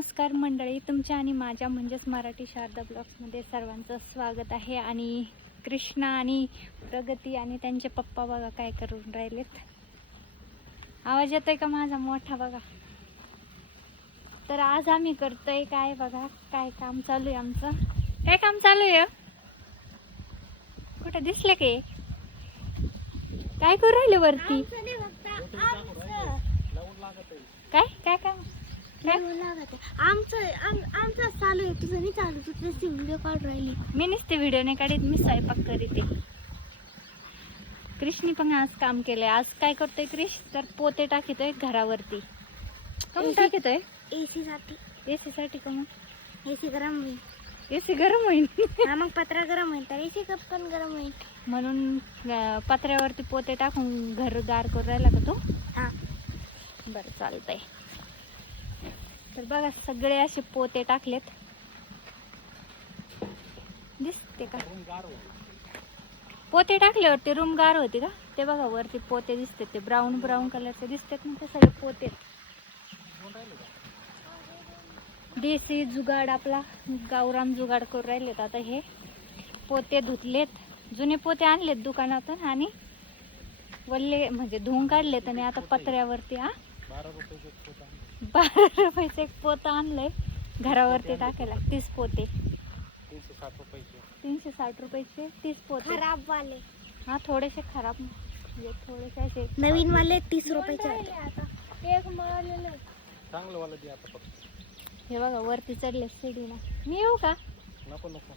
नमस्कार मंडळी, तुमच्या आणि माझ्या म्हणजेच मराठी शारदा ब्लॉग्समध्ये सर्वांचं स्वागत आहे. आणि कृष्णा आणि प्रगती आणि त्यांचे पप्पा बघा काय करून राहिलेत. आवाज येतोय का माझा मोठा बघा. तर आज आम्ही करतोय काय बघा, काय काम चालू आहे आमचं. काय काम चालू आहे? कुठं दिसले की काय करू राहिले वरती? काय काय काम आमचं चालू आहे, तुझं नाही चालू. तू नुसती व्हिडिओ काढून राहिली. मी नुसते व्हिडिओ नाही काढत, मी स्वयंपाक करीते. कृष्णी पण आज काम केलंय. आज काय करतोय कृष? तर पोते टाकतोय घरावरती. कम टाकतोय? एसी साठी. एसी साठी का? मग एसी गरम होईल. एसी गरम होईल. हा, मग पत्रा गरम होईल तर एसी कप पण गरम होईल. म्हणून पत्र्यावरती पोते टाकून घर गार करून राहिला का तो? हा, बरं चालतंय. तर बघा सगळे असे पोते टाकलेत. दिसते का? पोते टाकल्यावरती रूम गार होते का? ते बघा वरती पोते दिसते, ते ब्राऊन ब्राऊन कलरचे दिसतात ना, ते सगळे पोते. देसी जुगाड आपला गावरान जुगाड करून राहिलेत. आता हे पोते धुतलेत, जुने पोते आणलेत दुकानातून आणि वल्ले म्हणजे धुवून काढलेत आणि आता पत्र्यावरती 12 रुपयाचं एक पोतं आणलंय घरावरती टाकायला. 30 पोते, 360 रुपयाचे 30 पोते. खराब वाले. हा, थोडेसे खराब म्हणजे थोडेसे असे. नवीन वाले 30 रुपयाचे आता. एक मिळालेलं चांगलं वाला दे आता फक्त. हे बघा वरती चढले सीडीला. मी येऊ का? नको नको.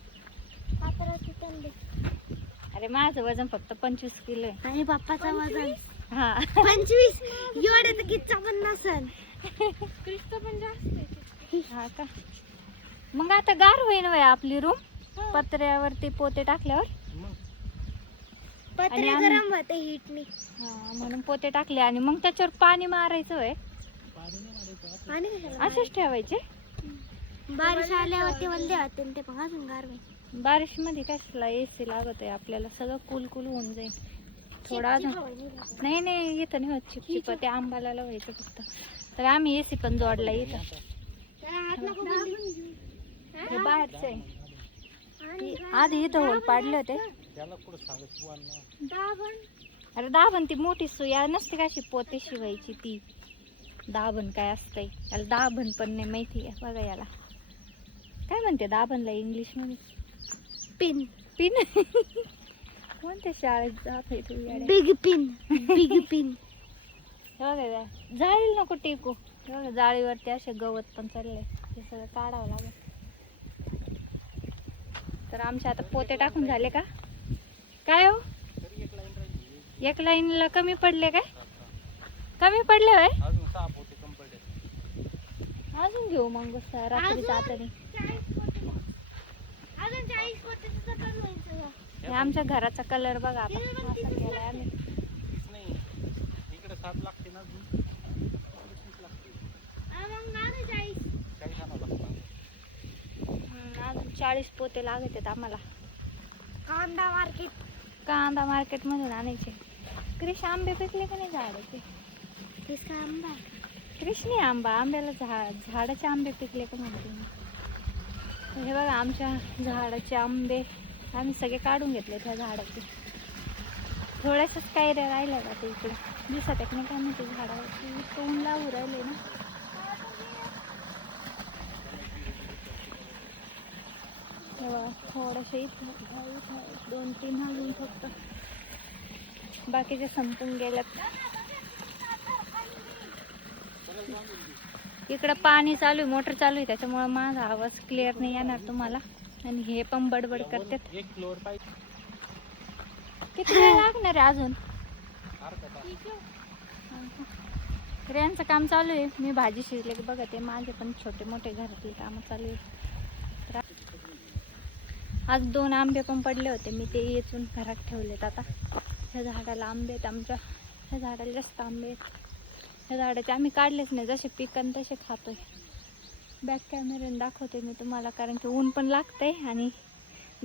अरे माझं वजन फक्त 25 किलो आहे. आणि बाप्पाचा वजन हा 25. एवढे तर किती पण नसन. पण जास्त. हा का? मग आता गार होईन वय आपली रूम पत्र्यावरती पोते टाकल्यावर. पत्रे गरम होते हीटनी. हा, म्हणून पोते टाकले आणि मग त्याच्यावर पाणी मारायचं वय. पाणी कशाला? असेच ठेवायचे. बारिश आल्यावरती वल्ले होते ते पण अजून गार होईल. बारिश मध्ये कसला एसी लागत आहे आपल्याला, सगळं कुल कुल होऊन जाईल. थोडा नाही नाही इथं नाही होत चिपचिप, ते आंबाला लावायचं फक्त. तर आम्ही एसी पण जोडला इथं. हे बाहेरचं आहे. आधी इथं होल पाडले होते. अरे दाबण ती मोठी सुई नसते का, अशी पोते शिवायची ती दाबण काय असतंय त्याला. दाबण पण नाही माहिती आहे बघा याला. काय म्हणते दाबणला इंग्लिश मध्ये? पिन. पिन. कोणत्या शाळेत जात आहे तू? Big pin. Big pin. हे बघा जाळीला नको टेकू. हे बघा जाळीवरती असे गवत पण चाललंय, हे सगळं काढावं लागेल. तर आमचे आता पोते टाकून झाले का काय हो? एक लाईनला कमी पडले काय? कमी पडले होय? अजून घेऊ मग रात्री तातडी. हे आमच्या घराचा कलर बघा आता असा केलाय आम्ही. अजून 40 पोते लागत आहेत आम्हाला. कांदा मार्केट मधून आणायचे. कृष्ण आंबे पिकले का नाही झाडाचे? कृष्णी आंबा आंब्याला झाडाचे आंबे पिकले का म्हणते मी. हे बघा आमच्या झाडाचे आंबे आम्ही सगळे काढून घेतले त्या झाडाचे. थोड्याशाच काय राहिल्या का ते इकडे दिसत आहे नाही काय म्हणते झाडावरती. तोंड लावून राहिले ना. थोडेसे इथं 2-3 अजून फक्त, बाकीचे संपून गेल्यात. इकडं पाणी चालू आहे, मोटर चालू आहे, त्याच्यामुळे माझा आवाज क्लिअर नाही येणार तुम्हाला. आणि हे पण बडबड करतात. किती वेळ लागणार आहे अजून? तर यांचं काम चालू आहे. मी भाजी शिजले की बघते. माझे पण छोटे मोठे घरातले काम चालू आहे. आज 2 आंबे पण पडले होते, मी ते येचून घरात ठेवलेत. आता ह्या झाडाला आंबे आहेत आमच्या. ह्या झाडाला जास्त आंबे आहेत. ह्या झाडाचे आम्ही काढलेच नाही, जसे पिकन तसे खातोय. बॅक कॅमेऱ्याने दाखवते मी तुम्हाला, कारण की ऊन पण लागतंय आणि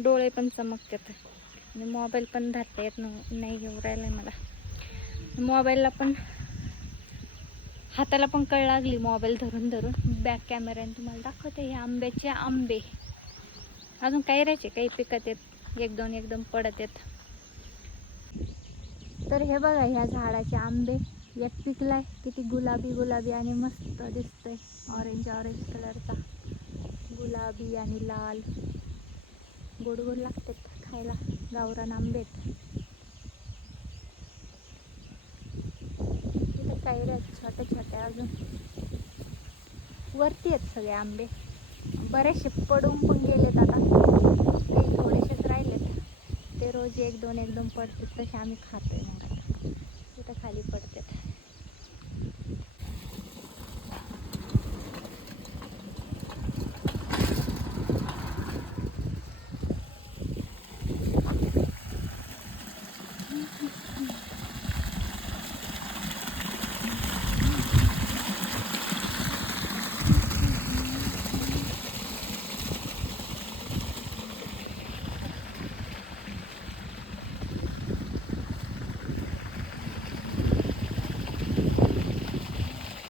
डोळे पण चमकतात आणि मोबाईल पण धरता येत नाही घेऊन राहिलाय मला. मोबाईलला पण हाताला पण कळ लागली मोबाईल धरून धरून. बॅक कॅमेऱ्याने तुम्हाला दाखवते. हे आंब्याचे आंबे अजून कैऱ्याचे काही पिकत आहेत, एक दोन एकदम पडत आहेत. तर हे बघा ह्या झाडाचे आंबे एक पिकलाय, किती गुलाबी गुलाबी आणि मस्त दिसतोय. ऑरेंज ऑरेंज कलरचा, गुलाबी आणि लाल, गोड गोड लागतात खायला. गावरान आंबे आहेत. इथं कैऱ्या छोट्या छोट्या अजून वरती आहेत सगळे आंबे. बरेचसे पडून पण गेलेत, आता काही थोडेसेच राहिलेत. ते रोज एक दोन पडतात, तसे आम्ही खातोय. मग आता इथं खाली पडतात.